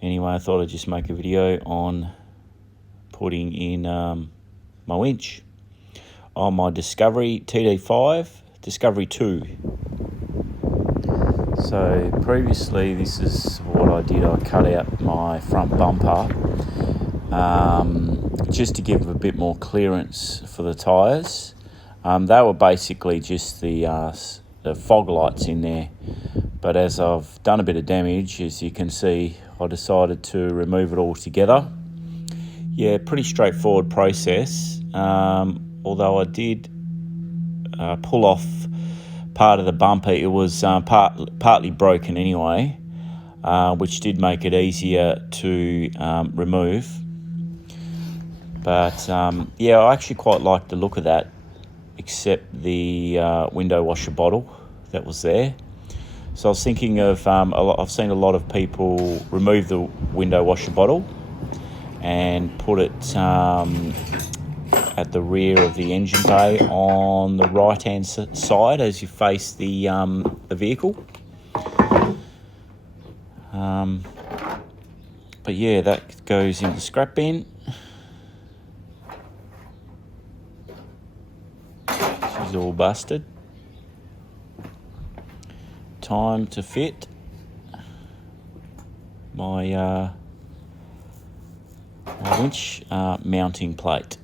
Anyway, I thought I'd just make a video on putting in my winch on my Discovery TD5, Discovery 2. So previously, this is what I did. I cut out my front bumper just to give a bit more clearance for the tyres. They were basically just the fog lights in there. But as I've done a bit of damage, as you can see, I decided to remove it all together. Yeah, pretty straightforward process. Although I did pull off part of the bumper, it was partly broken anyway, which did make it easier to remove. But yeah, I actually quite like the look of that, except the window washer bottle that was there. So I was thinking of, I've seen a lot of people remove the window washer bottle and put it at the rear of the engine bay on the right-hand side as you face the vehicle. But yeah, that goes in the scrap bin. She's all busted. Time to fit my winch mounting plate.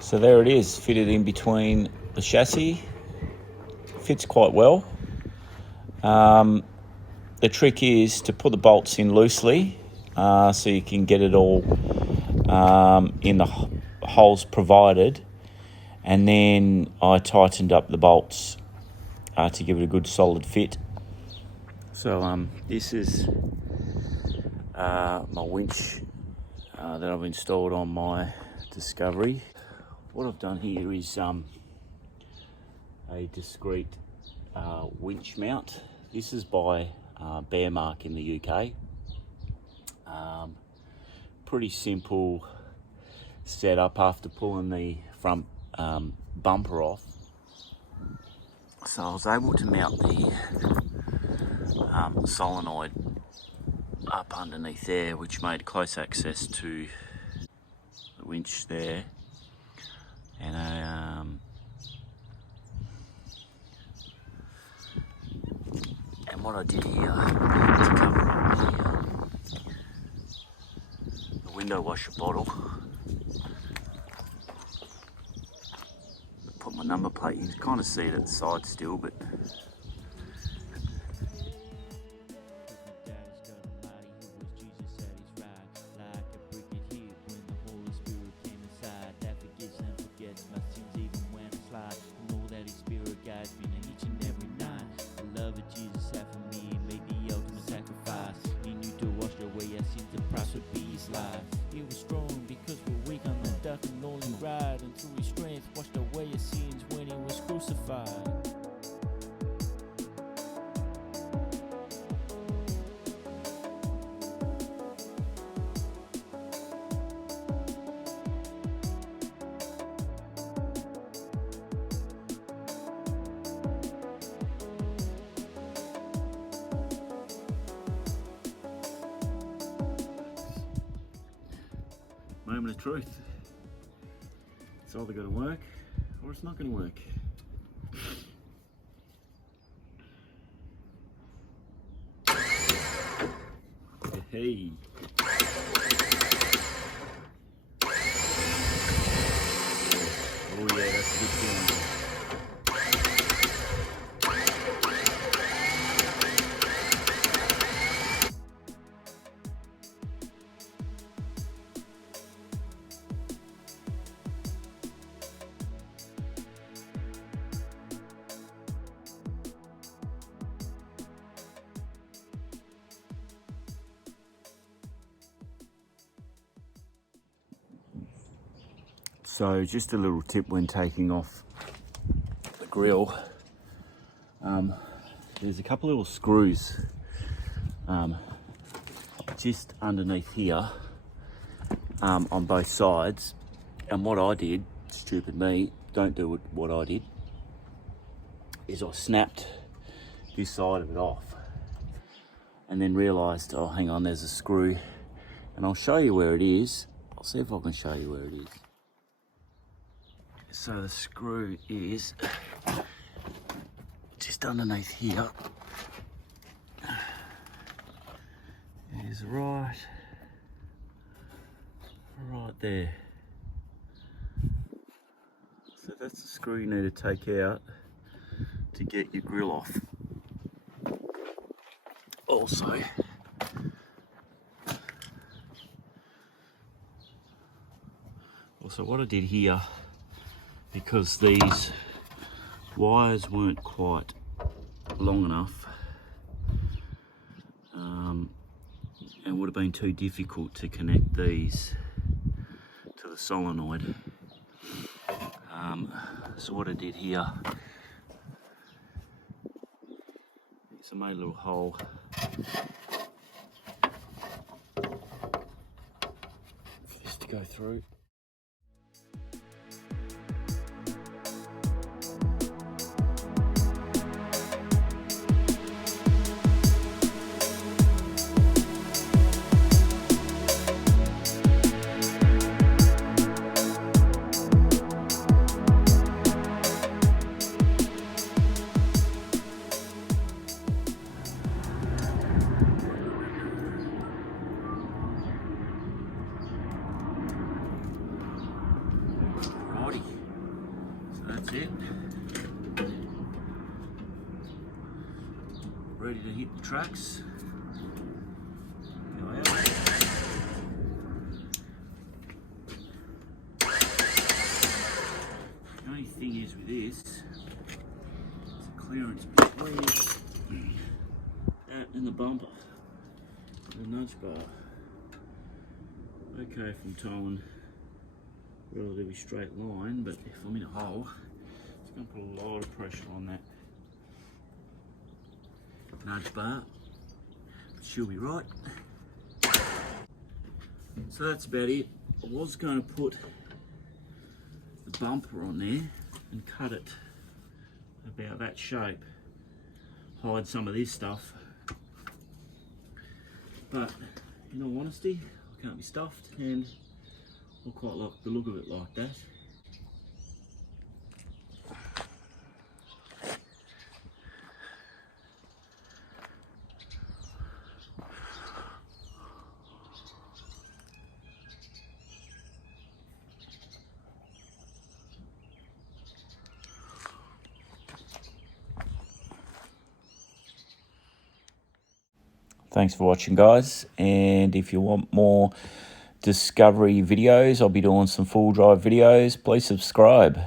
So there it is, fitted in between the chassis. Fits quite well. The trick is to put the bolts in loosely so you can get it all in the holes provided. And then I tightened up the bolts to give it a good solid fit. So this is my winch that I've installed on my Discovery. What I've done here is a discreet winch mount. This is by Bearmach in the UK. Pretty simple setup after pulling the front bumper off. So I was able to mount the solenoid up underneath there, which made close access to the winch there. And what I did here to cover the window washer bottle, put my number plate. You can kind of see it at the side still, but he was strong because we're weak on the dark and lonely ride, and through his strength washed away his sins when he was crucified. moment of truth. It's either going to work or it's not going to work. Hey. Oh yeah, that's a good feeling. So just a little tip when taking off the grill, there's a couple little screws just underneath here on both sides, and what I did, stupid me, don't do what I did, is I snapped this side of it off and then realised, oh, hang on, there's a screw. And I'll show you where it is. I'll see if I can show you where it is. So the screw is just underneath here. It is right there. So that's the screw you need to take out to get your grill off. Also, what I did here, because these wires weren't quite long enough and would have been too difficult to connect these to the solenoid. So what I did here is I made a little hole for this to go through. That's it. Ready to hit the tracks. Go out. The only thing is with this, there's a clearance between that and the bumper, the nudge bar. Okay, if I'm towing relatively straight line, but if I'm in a hole, it's going to put a lot of pressure on that nudge bar, but she'll be right. So that's about it. I was going to put the bumper on there and cut it about that shape, hide some of this stuff, but in all honesty, I can't be stuffed, and I quite like the look of it like that. Thanks for watching, guys, and if you want more discovery videos, I'll be doing some full drive videos. Please subscribe.